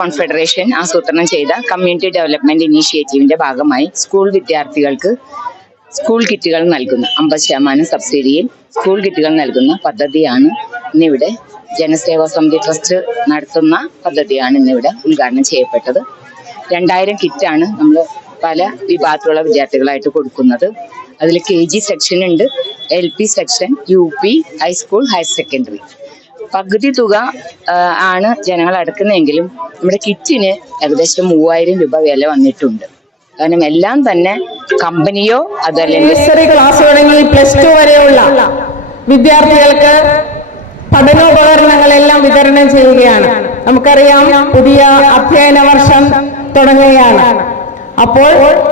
Confederation ആസൂത്രണം ചെയ്ത community development ഇനീഷ്യേറ്റീവിന്റെ ഭാഗമായി സ്കൂൾ വിദ്യാർത്ഥികൾക്ക് സ്കൂൾ കിറ്റുകൾ നൽകുന്ന. അമ്പത് ശതമാനം സബ്സിഡിയിൽ സ്കൂൾ കിറ്റുകൾ നൽകുന്ന പദ്ധതിയാണ് ഇന്നിവിടെ ജനസേവാ സമിതി ട്രസ്റ്റ് നടത്തുന്ന പദ്ധതിയാണ് ഇന്നിവിടെ ഉദ്ഘാടനം ചെയ്യപ്പെട്ടത്. രണ്ടായിരം കിറ്റാണ് നമ്മൾ പല വിഭാഗത്തിലുള്ള വിദ്യാർത്ഥികളായിട്ട് കൊടുക്കുന്നത്. അതിൽ കെ ജി സെക്ഷൻ ഉണ്ട് L P section U P high school higher secondary പകുതി തുക ആണ് ജനങ്ങൾ അടക്കുന്നതെങ്കിലും നമ്മുടെ കിറ്റിന് ഏകദേശം മൂവായിരം രൂപ വില വന്നിട്ടുണ്ട്. കാരണം എല്ലാം തന്നെ കമ്പനിയോ അതല്ലെങ്കിൽ പ്ലസ് ടു വരെയുള്ള വിദ്യാർത്ഥികൾക്ക് പഠനോപകരണങ്ങളെല്ലാം വിതരണം ചെയ്യുകയാണ്. നമുക്കറിയാം പുതിയ അധ്യയന വർഷം തുടങ്ങുകയാണ്. അപ്പോൾ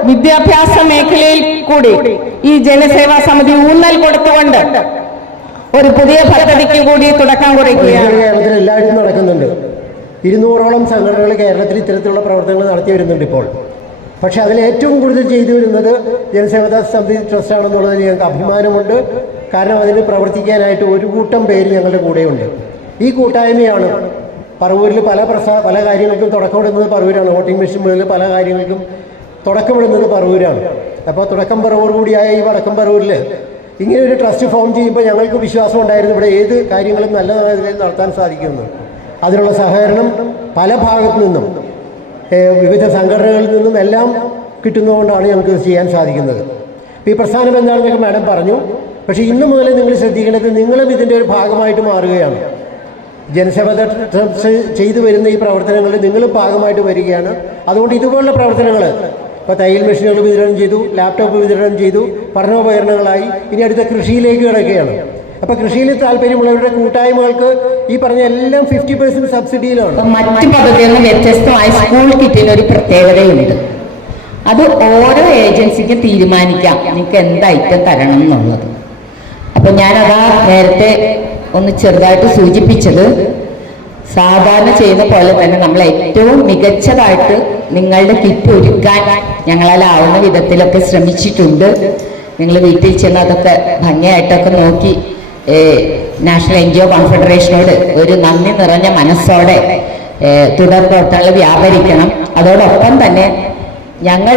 വിദ്യാഭ്യാസ മേഖലയിൽ കൂടി ഈ ജനസേവാ സമിതി ഊന്നൽ കൊടുത്തുകൊണ്ട് ഒരു പുതിയ പദ്ധതിക്ക് കൂടി തുടക്കം കുറിക്കുകയാണ്. കേരളത്തിൽ എല്ലായിടത്തും നടക്കുന്നുണ്ട്. ഇരുന്നൂറോളം സംഘടനകൾ കേരളത്തിൽ ഇത്തരത്തിലുള്ള പ്രവർത്തനങ്ങൾ നടത്തി വരുന്നുണ്ട് ഇപ്പോൾ. പക്ഷെ അതിൽ ഏറ്റവും കൂടുതൽ ചെയ്തു വരുന്നത് ജനസേവതാ സമിതി ട്രസ്റ്റാണെന്നുള്ളതിൽ ഞങ്ങൾക്ക് അഭിമാനമുണ്ട്. കാരണം അതിന് പ്രവർത്തിക്കാനായിട്ട് ഒരു കൂട്ടം പേര് ഞങ്ങളുടെ കൂടെയുണ്ട്. ഈ കൂട്ടായ്മയാണ് പറവൂരിൽ പല പ്രസാ പല കാര്യങ്ങൾക്കും തുടക്കമിടുന്നത് പറവൂരാണ്. വോട്ടിംഗ് മെഷീൻ മുതൽ പല കാര്യങ്ങൾക്കും തുടക്കമിടുന്നത് പറവൂരാണ്. അപ്പോൾ തുടക്കം പറവൂർ കൂടിയായ ഈ വടക്കം പറവൂരിൽ ഇങ്ങനെ ഒരു ട്രസ്റ്റ് ഫോം ചെയ്യുമ്പോൾ ഞങ്ങൾക്ക് വിശ്വാസം ഉണ്ടായിരുന്നു ഇവിടെ ഏത് കാര്യങ്ങളും നല്ല നിലയിൽ നടത്താൻ സാധിക്കുമെന്ന്. അതിനുള്ള സഹകരണം പല ഭാഗത്തു നിന്നും വിവിധ സംഘടനകളിൽ നിന്നും എല്ലാം കിട്ടുന്നതുകൊണ്ടാണ് ഞങ്ങൾക്ക് ചെയ്യാൻ സാധിക്കുന്നത്. ഈ പ്രസ്ഥാനം എന്താണെന്നൊക്കെ മാഡം പറഞ്ഞു. പക്ഷേ ഇന്നു മുതൽ നിങ്ങൾ ശ്രദ്ധിക്കേണ്ടത് നിങ്ങളും ഇതിന്റെ ഒരു ഭാഗമായിട്ട് മാറുകയാണ്. ജനസേവ ചെയ്തു വരുന്ന ഈ പ്രവർത്തനങ്ങളിൽ നിങ്ങളും ഭാഗമായിട്ട് വരികയാണ്. അതുകൊണ്ട് ഇതുപോലുള്ള പ്രവർത്തനങ്ങൾ ഇപ്പോൾ തയ്യൽ മെഷീനുകൾ വിതരണം ചെയ്തു ലാപ്ടോപ്പ് വിതരണം ചെയ്തു പഠനോപകരണങ്ങളായി. ഇനി അടുത്ത കൃഷിയിലേക്ക് കിടക്കുകയാണ്. അപ്പോൾ കൃഷിയിൽ താല്പര്യമുള്ളവരുടെ കൂട്ടായ്മകൾക്ക് ഈ പറഞ്ഞ എല്ലാം ഫിഫ്റ്റി പെർസെന്റ് സബ്സിഡിയിലാണ് മറ്റു പദ്ധതിയിൽ വ്യത്യസ്തമായി സ്കൂൾ കിറ്റിന് ഒരു പ്രത്യേകതയുണ്ട്. അത് ഓരോ ഏജൻസിക്ക് തീരുമാനിക്കാം. നിങ്ങൾക്ക് എന്ത് ഐറ്റം തരണം എന്നുള്ളത്. അപ്പൊ ഞാനതാ നേരത്തെ ഒന്ന് ചെറുതായിട്ട് സൂചിപ്പിച്ചത്. സാധാരണ ചെയ്യുന്ന പോലെ തന്നെ നമ്മൾ ഏറ്റവും മികച്ചതായിട്ട് നിങ്ങളുടെ കിറ്റ് ഒരുക്കാൻ ഞങ്ങളാലാവുന്ന വിധത്തിലൊക്കെ ശ്രമിച്ചിട്ടുണ്ട്. നിങ്ങൾ വീട്ടിൽ ചെന്ന് അതൊക്കെ ഭംഗിയായിട്ടൊക്കെ നോക്കി നാഷണൽ എൻ ജി ഒ കോൺഫെഡറേഷനോട് ഒരു നന്ദി നിറഞ്ഞ മനസ്സോടെ തുടർ പ്രവർത്തനങ്ങൾ വ്യാപരിക്കണം. അതോടൊപ്പം തന്നെ ഞങ്ങൾ